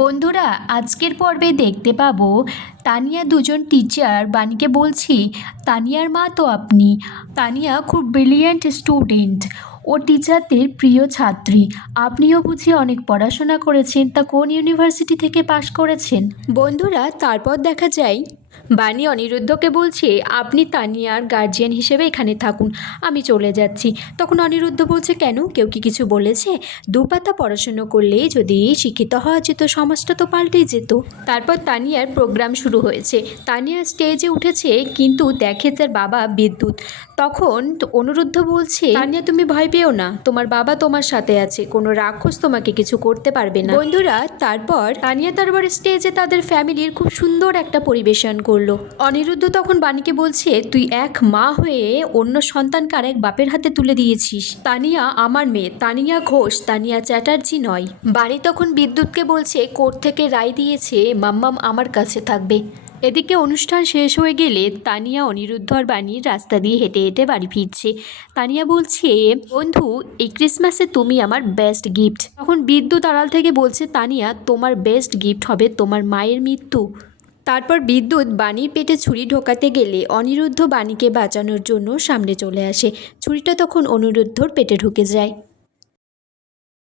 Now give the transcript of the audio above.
বন্ধুরা, আজকের পর্বে দেখতে পাবো তানিয়া দুজন টিচার বাণীকে বলছি, তানিয়ার মা তো আপনি। তানিয়া খুব ব্রিলিয়ান্ট স্টুডেন্ট, ও টিচারদের প্রিয় ছাত্রী। আপনিও বুঝি অনেক পড়াশোনা করেছেন, তা কোন ইউনিভার্সিটি থেকে পাশ করেছেন? বন্ধুরা, তারপর দেখা যায় বাণী অনিরুদ্ধকে বলছে, আপনি তানিয়ার গার্জিয়ান হিসেবে এখানে থাকুন, আমি চলে যাচ্ছি। তখন অনিরুদ্ধ বলছে, কেন, কেউ কি কিছু বলেছে? দুপাতা পড়াশুনো করলে যদি শিক্ষিত হওয়া যেত, সমাজটা তো পাল্টে যেত। তারপর তানিয়ার প্রোগ্রাম শুরু হয়েছে। তানিয়া স্টেজে উঠেছে, কিন্তু দেখে তার বাবা বিদ্যুৎ। তখন অনিরুদ্ধ বলছে, তানিয়া তুমি ভয় পেও না, তোমার বাবা তোমার সাথে আছে, কোনো রাক্ষস তোমাকে কিছু করতে পারবে না। বন্ধুরা, তারপর তানিয়া তারপর স্টেজে তাদের ফ্যামিলির খুব সুন্দর একটা পরিবেশন করলো। অনিরুদ্ধ তখন বাণীকে বলছে, তুই এক মা হয়ে অন্য সন্তানকে আরেক বাপের হাতে তুলে দিয়েছিস। তানিয়া আমার মেয়ে, তানিয়া ঘোষ, তানিয়া চ্যাটার্জি নয়। বাণী তখন বিদ্যুৎকে বলছে, কোর্ট থেকে রায় দিয়েছে, মাম্মাম আমার কাছে থাকবে। এদিকে অনুষ্ঠান শেষ হয়ে গেলে তানিয়া, অনিরুদ্ধ আর বাণীর রাস্তা দিয়ে হেঁটে হেঁটে বাড়ি ফিরছে। তানিয়া বলছে, বন্ধু, এই ক্রিসমাসে তুমি আমার বেস্ট গিফট। তখন বিদ্যুৎ আড়াল থেকে বলছে, তানিয়া, তোমার বেস্ট গিফট হবে তোমার মায়ের মৃত্যু। তারপর বিদ্যুৎ বাণীর পেটে ছুরি ঢোকাতে গেলে অনিরুদ্ধ বাণীকে বাঁচানোর জন্য সামনে চলে আসে। ছুরিটা তখন অনিরুদ্ধর পেটে ঢুকে যায়।